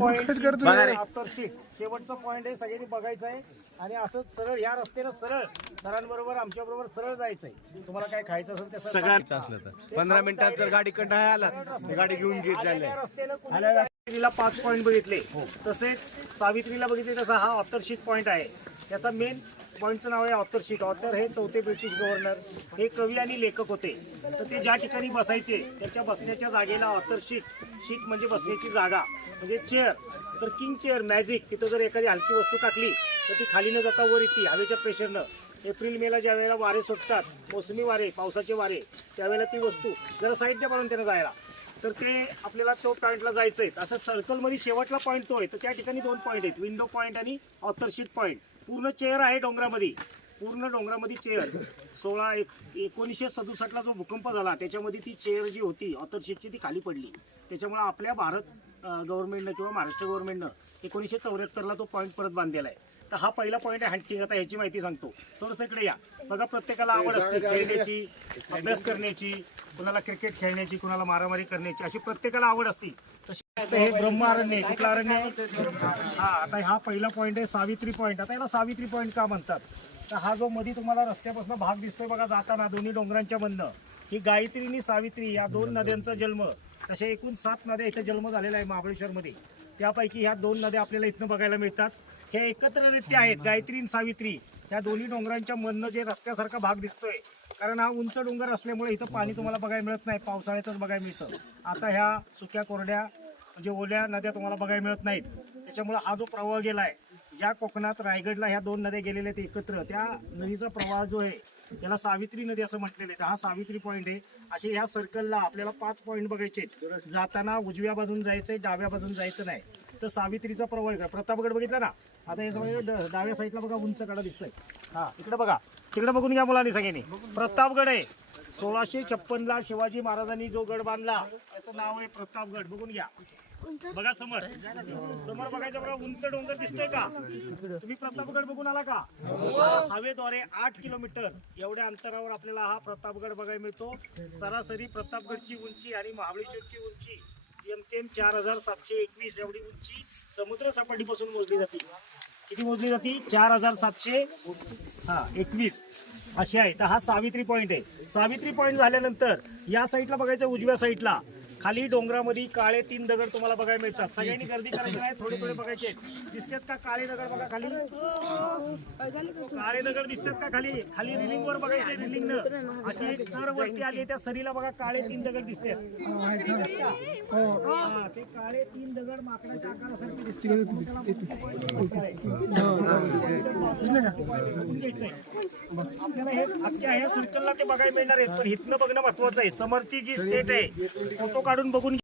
Point आकर्षित शेवटचा point आहे, सगळ्यांनी बघायचं आहे. आणि असंच सरळ ह्या रस्त्यानं सरळ सरांबरोबर आमच्या बरोबर सरळ जायचंय. तुम्हाला काय खायचं असेल ते सगळ्याच असलं तर 15 मिनिटात जर गाडी कंटाळा आला गाडी घेऊन घेत झाले. रस्त्याला 5 पॉईंट बघितले, तसेच सावित्रीला बघितले. तसा हा ऑथरशीट पॉईंट आहे. त्याचा मेन पॉईंटचं नाव आहे ऑथरशीट. ऑथर हे 4थे ब्रिटिश गव्हर्नर, हे कवी आणि लेखक होते. तर ते ज्या ठिकाणी बसायचे त्याच्या बसण्याच्या जागेला ऑथरशीट, शीट म्हणजे बसण्याची जागा म्हणजे चेअर. तर किंग चेअर मॅजिक, तिथं जर एखादी हलकी वस्तू टाकली तर ती खाली न जाता वर येते हवेच्या प्रेशरनं. एप्रिल मेला ज्या वेळेला वारे सुटतात, मोसमी वारे, पावसाचे वारे, त्यावेळेला ती वस्तू जरा साईडच्या पाडून त्यानं जायला, तर ते आपल्याला तो पॉईंटला जायचं आहे. असं सर्कलमध्ये शेवटला पॉईंट तो आहे. तर त्या ठिकाणी 2 पॉईंट आहेत, विंडो पॉईंट आणि ऑथरशीट पॉईंट. पूर्ण चेअर आहे डोंगरामध्ये, पूर्ण डोंगरामध्ये चेअर. 1967ला जो भूकंप झाला त्याच्यामध्ये ती चेअर जी होती ऑथरशीटची ती खाली पडली. त्याच्यामुळे आपल्या भारत गव्हर्नमेंटनं किंवा महाराष्ट्र गव्हर्नमेंटनं 1974ला तो पॉईंट परत बांधलेला आहे. तर हा पहिला पॉईंट आहे हंटिंग. आता ह्याची माहिती सांगतो. थोडंसं इकडे या. बघा, प्रत्येकाला आवड असते खेळण्याची, अभ्यास करण्याची, कुणाला क्रिकेट खेळण्याची, कुणाला मारामारी करण्याची, अशी प्रत्येकाला आवड असते. तशी हे ब्रह्मारण्य, कुठलं अरण्य आहे? हा, आता हा पहिला पॉईंट आहे सावित्री पॉईंट. आता याला सावित्री पॉईंट का म्हणतात? तर हा जो मध्ये तुम्हाला रस्त्यापासून भाग दिसतोय बघा जाताना दोन्ही डोंगरांच्या मधनं, ही गायत्री आणि सावित्री या 2 नद्यांचा जन्म. तशा एकूण 7 नद्या इथं जन्म झालेला आहे महाबळेश्वरमध्ये. त्यापैकी ह्या 2 नद्या आपल्याला इथनं बघायला मिळतात. हे एकत्ररित्या आहेत, गायत्री आणि सावित्री. या दोन्ही डोंगरांच्या मधनं जे रस्त्यासारखा भाग दिसतोय, कारण हा उंच डोंगर असल्यामुळे इथं पाणी तुम्हाला बघायला मिळत नाही, पावसाळ्यातच बघायला मिळतं. आता ह्या सुक्या कोरड्या म्हणजे ओल्या नद्या तुम्हाला बघायला मिळत नाहीत. त्याच्यामुळे हा जो प्रवाह गेलाय, ज्या कोकणात रायगडला ह्या 2 नद्या गेलेल्या आहेत एकत्र, त्या नदीचा प्रवाह जो आहे त्याला सावित्री नदी असं म्हटलेलं आहे. हा सावित्री पॉईंट आहे. असे ह्या सर्कलला आपल्याला 5 पॉईंट बघायचे. जाताना उजव्या बाजून जायचंय, डाव्या बाजून जायचं नाही. तर सावित्रीचा प्रवाह आहे. प्रतापगड बघितला ना, आता या सगळ्या डाव्या साईडला बघा उंच कडा दिसतोय. हा, इकडे बघा, तिकडे बघून घ्या मुलांनी सगळ्यांनी. प्रतापगड आहे. 1656ला शिवाजी महाराजांनी जो गड बांधला त्याचं नाव आहे प्रतापगड. बघून घ्या. बघा समोर बघायचं बघा, उंच डोंगर दिसतोय का? तुम्ही प्रतापगड बघून आला का? हवेद्वारे 8 किलोमीटर एवढ्या अंतरावर आपल्याला हा प्रतापगड बघायला मिळतो. सरासरी प्रतापगडची उंची आणि महाबळेश्वरची उंची जेमतेम 4721 एवढी उंची समुद्र सपाटीपासून मोजली जाते. किती मोजली जाते? 4721 अशी आहे. तर हा सावित्री पॉईंट आहे. सावित्री पॉईंट झाल्यानंतर या साईडला बघायचं, उजव्या साईडला खाली डोंगरामध्ये काळे 3 दगड तुम्हाला बघायला मिळतात. सगळ्यांनी गर्दी करायची नाही, थोडे थोडे बघायचे. दिसतात का काळे दगड? बघा खाली काळे दगड दिसतात का? खाली खाली रिलिंग वर बघायचे. रिलिंग अशी एक सर वरती आली, त्या सरीला बघा काळे 3 दगड दिसतात. ते काळे 3 दगड माकडाच्या आकारासारखे दिसतात. आपल्याला हे अख्ख्या ह्या सर्कलला ते बघायला मिळणार आहेत. पण इथनं बघणं महत्वाचं आहे. समोरची जी स्टेट आहे फोटो काढून बघून